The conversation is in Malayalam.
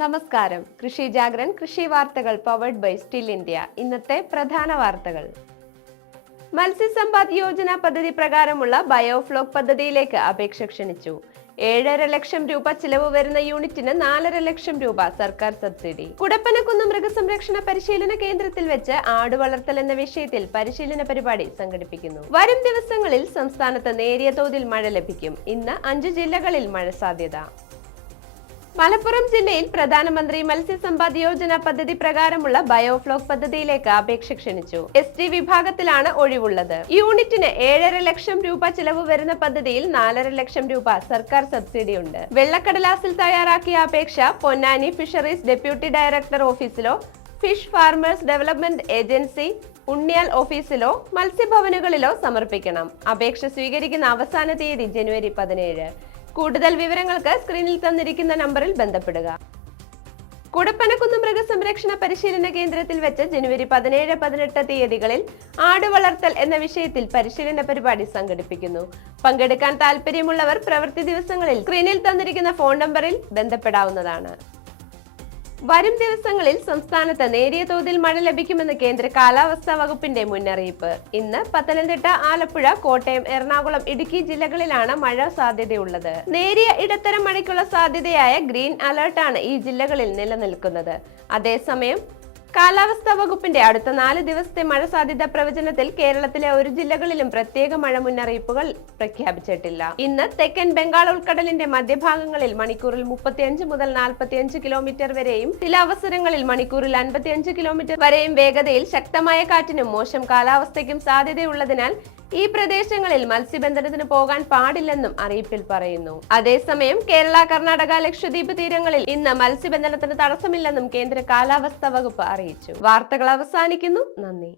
നമസ്കാരം. കൃഷി ജാഗ്രൻ കൃഷി വാർത്തകൾ പവർഡ് ബൈ സ്റ്റിൽ ഇന്ത്യ. ഇന്നത്തെ പ്രധാന വാർത്തകൾ. മത്സ്യ യോജന പദ്ധതി പ്രകാരമുള്ള ബയോഫ്ലോക് പദ്ധതിയിലേക്ക് അപേക്ഷ ക്ഷണിച്ചു. 7.5 ലക്ഷം രൂപ ചിലവ് വരുന്ന യൂണിറ്റിന് 4.5 ലക്ഷം രൂപ സർക്കാർ സബ്സിഡി. കുടപ്പനക്കുന്ന് മൃഗസംരക്ഷണ പരിശീലന കേന്ദ്രത്തിൽ വെച്ച് ആട് വളർത്തൽ എന്ന വിഷയത്തിൽ പരിശീലന പരിപാടി സംഘടിപ്പിക്കുന്നു. വരും ദിവസങ്ങളിൽ സംസ്ഥാനത്ത് നേരിയ തോതിൽ മഴ ലഭിക്കും. ഇന്ന് 5 ജില്ലകളിൽ മഴ സാധ്യത. മലപ്പുറം ജില്ലയിൽ പ്രധാനമന്ത്രി മത്സ്യ യോജന പദ്ധതി പ്രകാരമുള്ള ബയോഫ്ലോക് പദ്ധതിയിലേക്ക് അപേക്ഷ ക്ഷണിച്ചു. ST വിഭാഗത്തിലാണ് ഒഴിവുള്ളത്. യൂണിറ്റിന് 7.5 ലക്ഷം രൂപ ചിലവ് വരുന്ന പദ്ധതിയിൽ 4.5 ലക്ഷം രൂപ സർക്കാർ സബ്സിഡി ഉണ്ട്. വെള്ളക്കടലാസിൽ തയ്യാറാക്കിയ അപേക്ഷ പൊന്നാനി ഫിഷറീസ് ഡെപ്യൂട്ടി ഡയറക്ടർ ഓഫീസിലോ fish farmers development agency Unniyal ഓഫീസിലോ മത്സ്യഭവനുകളിലോ സമർപ്പിക്കണം. അപേക്ഷ സ്വീകരിക്കുന്ന അവസാന തീയതി ജനുവരി 17. കൂടുതൽ വിവരങ്ങൾക്ക് സ്ക്രീനിൽ തന്നിരിക്കുന്ന നമ്പറിൽ ബന്ധപ്പെടുക. കുടപ്പനക്കുന്ന് മൃഗസംരക്ഷണ പരിശീലന കേന്ദ്രത്തിൽ വെച്ച് ജനുവരി 17, 18 തീയതികളിൽ ആട് വളർത്തൽ എന്ന വിഷയത്തിൽ പരിശീലന പരിപാടി സംഘടിപ്പിക്കുന്നു. പങ്കെടുക്കാൻ താല്പര്യമുള്ളവർ പ്രവൃത്തി ദിവസങ്ങളിൽ സ്ക്രീനിൽ തന്നിരിക്കുന്ന ഫോൺ നമ്പറിൽ ബന്ധപ്പെടാവുന്നതാണ്. വരും ദിവസങ്ങളിൽ സംസ്ഥാനത്ത് നേരിയ തോതിൽ മഴ ലഭിക്കുമെന്ന് കേന്ദ്ര കാലാവസ്ഥാ വകുപ്പിന്റെ മുന്നറിയിപ്പ്. ഇന്ന് പത്തനംതിട്ട, ആലപ്പുഴ, കോട്ടയം, എറണാകുളം, ഇടുക്കി ജില്ലകളിലാണ് മഴ സാധ്യതയുള്ളത്. നേരിയ ഇടത്തരം മഴയ്ക്കുള്ള സാധ്യതയായ ഗ്രീൻ അലർട്ടാണ് ഈ ജില്ലകളിൽ നിലനിൽക്കുന്നത്. അതേസമയം കാലാവസ്ഥാ വകുപ്പിന്റെ അടുത്ത 4 ദിവസത്തെ മഴ സാധ്യത പ്രവചനത്തിൽ കേരളത്തിലെ ഒരു ജില്ലകളിലും പ്രത്യേക മഴ മുന്നറിയിപ്പുകൾ പ്രഖ്യാപിച്ചിട്ടില്ല. ഇന്ന് തെക്കൻ ബംഗാൾ ഉൾക്കടലിന്റെ മധ്യഭാഗങ്ങളിൽ മണിക്കൂറിൽ 35 മുതൽ 45 കിലോമീറ്റർ വരെയും ചില അവസരങ്ങളിൽ മണിക്കൂറിൽ 55 കിലോമീറ്റർ വരെയും വേഗതയിൽ ശക്തമായ കാറ്റിനും മോശം കാലാവസ്ഥയ്ക്കും സാധ്യതയുള്ളതിനാൽ ഈ പ്രദേശങ്ങളിൽ മത്സ്യബന്ധനത്തിന് പോകാൻ പാടില്ലെന്നും അറിയിപ്പിൽ പറയുന്നു. അതേസമയം കേരള, കർണാടക, ലക്ഷദ്വീപ് തീരങ്ങളിൽ ഇന്ന് മത്സ്യബന്ധനത്തിന് തടസ്സമില്ലെന്നും കേന്ദ്ര കാലാവസ്ഥാ വകുപ്പ് അറിയിച്ചു. വാർത്തകൾ അവസാനിക്കുന്നു. നന്ദി.